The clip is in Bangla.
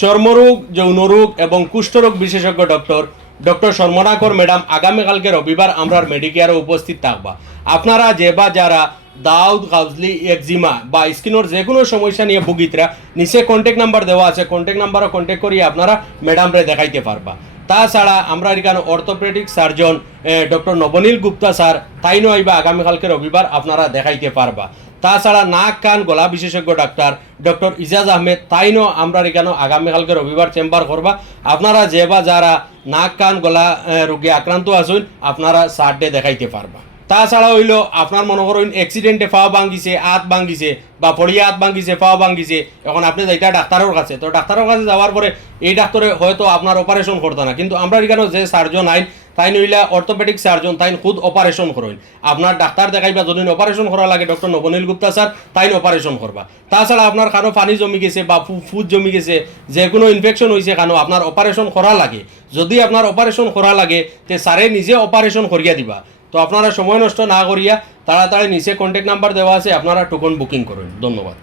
চর্মরোগ, যৌনরোগ এবং কুষ্ঠরোগ বিশেষজ্ঞ ডক্টর শর্মনাকর ম্যাডাম আগামীকালকে রবিবার আমরা মেডিকেয়ারে উপস্থিত থাকবা। আপনারা যে বা যারা দাউদ, কাউজলি, একজিমা বা স্কিনের যে কোনো সমস্যা নিয়ে ভুগিতরা, নিচে কন্ট্যাক্ট নাম্বার দেওয়া আছে, কন্ট্যাক্ট নাম্বারও কন্ট্যাক্ট করিয়ে আপনারা ম্যাডামরে দেখাইতে পারবা। তাছাড়া আমরা এখানে orthopaedic surgeon doctor Nabanil Gupta sir তাইনও আইবা আগামীকালকে রবিবার, আপনারা দেখাইতে পারবা। তাছাড়া নাক কান গলা বিশেষজ্ঞ ডক্টর ইজাজ আহমেদ তাইনও আমরা এখানে আগামীকালকে রবিবার চেম্বার করবা। আপনারা যে বা যারা নাক কান গলা রোগে আক্রান্ত আছেন, আপনারা সারডে দেখাইতে পারবা। তাছাড়া হইল আপনার মনে করেন অ্যাক্সিডেন্টে পাও ভাঙ্গিছে, হাত ভাঙ্গিছে বা পড়িয়া হাত ভাঙ্গিছে, পাও ভাঙ্গিছে, এখন আপনি যাইতা ডাক্তারের কাছে, তো ডাক্তারের কাছে যাওয়ার পরে এই ডাক্তারে হয়তো আপনার অপারেশন করতো না, কিন্তু আমরা এখানে যে সার্জন আইন তাই নইলা অর্থোপেডিক সার্জন তাই খুদ অপারেশন করেন। আপনার ডাক্তার দেখাইবা যদি অপারেশন করা লাগে ডক্টর নবনীল গুপ্তা স্যার তাই অপারেশন করবা। তাছাড়া আপনার কারো পানি জমি গেছে বা ফুড জমি গেছে, যে কোনো ইনফেকশন হয়েছে কারো আপনার অপারেশন করা লাগে, যদি আপনার অপারেশন করা লাগে তে স্যারে নিজে অপারেশন করিয়া দিবা। তো আপনারা সময় নষ্ট না করিয়া তাড়াতাড়ি নিচে কন্ট্যাক্ট নাম্বার দেওয়া আছে, আপনারা টোকন বুকিং করুন। ধন্যবাদ।